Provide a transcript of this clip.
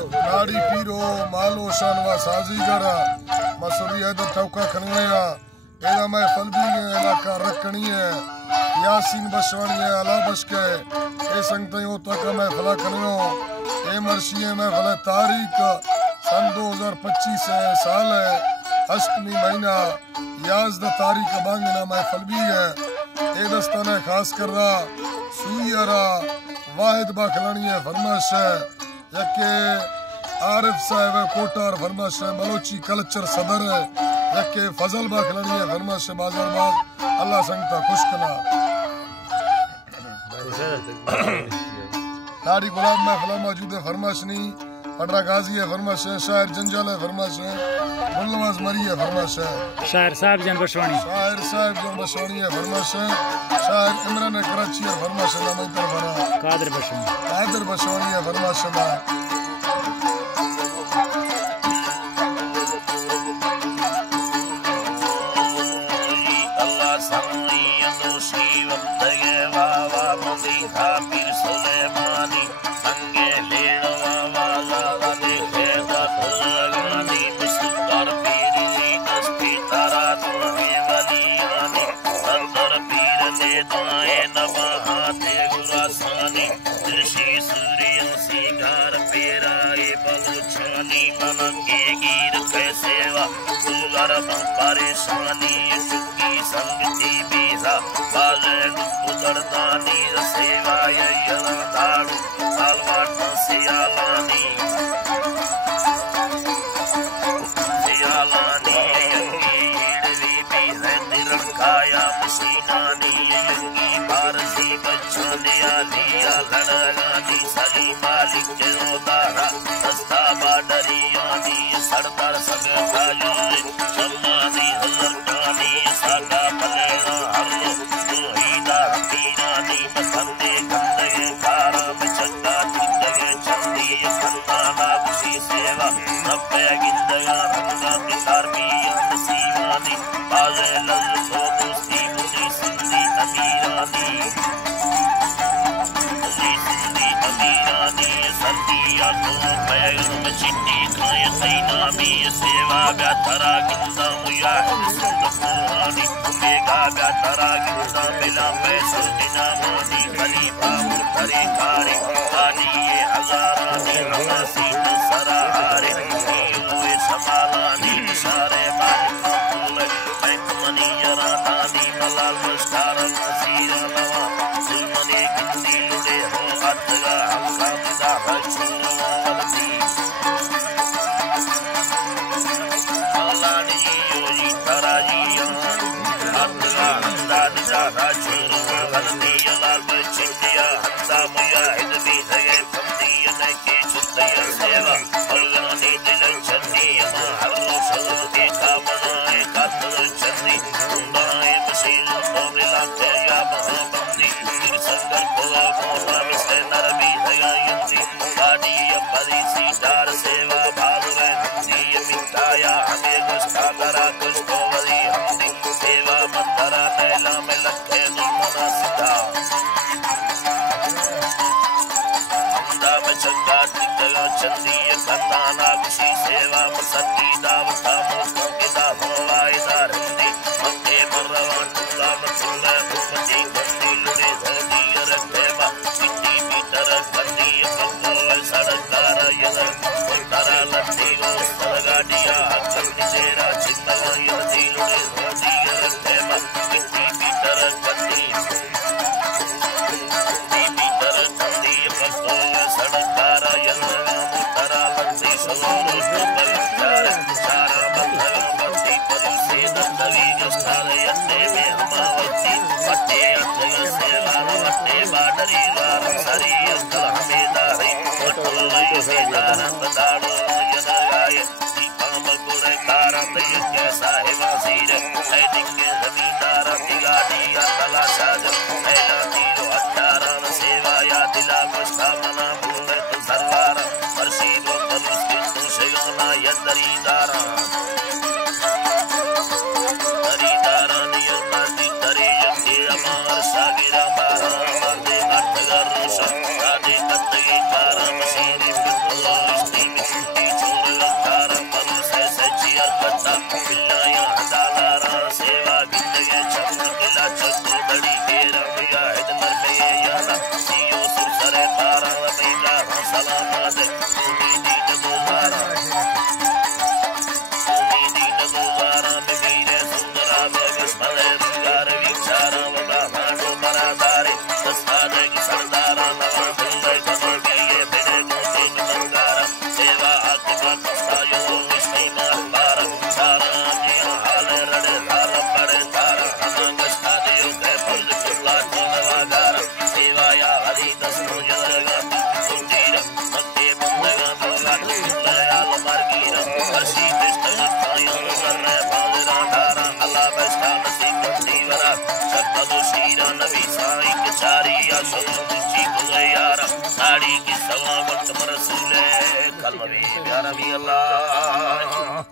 नाड़ी पीरो मालो शानवा साजीगरा मसूरी है तो टौका खनवया एदा मैं फलबी है इलाका रखनी है यासीन बशवानी है अला बशके ए संगते हो तक मैं फला खनयो ए मर्शी है मैं फला तारीख सन 2025 है साल है अष्टमी महीना 11 तारीख बांगना मैं फलबी है ए दस्ताना खास कर रहा सुईरा वाहिद बाखलानी है फरमाश है यके आरिफ साहब कोटार फरमाश है बलोची कल्चर सदर है यके फजल बाखलानी है फरमाश है बाजारबाद अल्लाह संगता खुश कला दाढ़ी गुलाब में फला मौजूद है फरमाश नहीं पटरा गाजी है फरमाश है शायर जंजाल है फरमाश है मुल्लवाज मरी है फरमाश है शायर साहब जन बशवानी है फरमाश है शायर इमरान कराची है फरमाश है नाम पर फरा कादर बशवानी है फरमाश है अल्लाह समी दोषी वंदे वावा मुसी हाफिज सुलेमानी संगे लेनो वावा वाले खेदा तलगानी मुस्तर पीरी दस्ती तारा तुम्हें वलियानी संदर पीर ने दुआए नवाहाते गुरासानी दृशी सूर्य सिंगार पेराए बलुछानी मनंगे गिर कैसेवा सुगर परेशानी संगति बीजा बालन उदरदानी सेवा यदाड़ू सालवाट सियालानी यंगी भी है निरंकाया मसीनानी यंगी बारसी बच्चोनिया लिया लड़गानी सली मालिक जोदारा सस्ता बाडरियानी सरदार सगताली सम्मानी हजरतानी सादा पलेरा हल्लो जोहीदा हकीरानी बसंदे गंदे कारा बचंदा तिंदे चंदी खंदा नागसी सेवा नब्बे गिंदया रंगा बिसारमी नसीवानी बाजे लल सो दोस्ती मुझे सिंधी अमीरानी सर्दिया तो पैर में चिट्ठी खाए सैनामी सेवा गाथरा गिंदा मुया सुहानी मेगा गाथरा गिंदा मिला पैसों बिना मानी खलीफा मुर्तरी कारी आनी ये हजारानी रमासी सराहारे नीलोए समालानी सारे बात बैंक मनी यरानी मलाल मुस्तार नसीर नवा सुमने गिंदी लुड़े हो अतगा हल्का मिदा हजूर वालती अलानी योजी तराजिया अतगा हंदा दिशा हजूर वालती अलाल बचिंदिया हंदा मुयाहिद भी है फंदी न के छुतिया सेवा अल्लानी दिल चन्नी हर रोज के कामनाए कातर चन्नी उन्नाए बसीर तो मिलाते या महाबंदी संगर बोला मोला से नरमी हयायंती बाडी बड़ी सीतार सेवा भादुरे नंदी मिठाया हमें गुस्ता करा कुछ को वरी हमदी सेवा मंदरा मेला में लखे दुमना सीधा अंदा में चंगा टिकला चंदी खंदाना किसी सेवा मसंदी दावता मोका किदा होवाई दारंदी मंगे मरवा टुका मतुला मुझे बंदी लुड़े धोदी रखेवा किन्नी मीटर बंदी पंगो सड़कार यदर तारा लंदी गो सलगाडिया चंदी तेरा चिंतवा यदी लुड़े धोदी रखेवा किन्नी मीटर बंदी पंगो सड़कार यदर तारा लंदी सलोर सारा बंधन बंदी परी से दंदवी गस्तार यन्ने में हमावती पट्टे अध्यय सेवा वट्टे बाडरी वार सरी अस्तल हमेदारी वट्टुल्लई से दारंद दाड़ो यदगाय दीपाम गुरे कारंद यज्ञ साहिबा सीर है दिंगे जमींदार तिगाड़ी अतला साज पहला तीरो अट्ठारह सेवा या दिला गुस्ता मना भूले तो सरवार परसीदो तलुस के तुषयोना यदरीदारा सागिरा बारा मर्दे अठगर रोशा राधे कत्तगी कारा मशीरी साड़ी की सलामत रसूल कलम भी प्यारा भी अल्लाह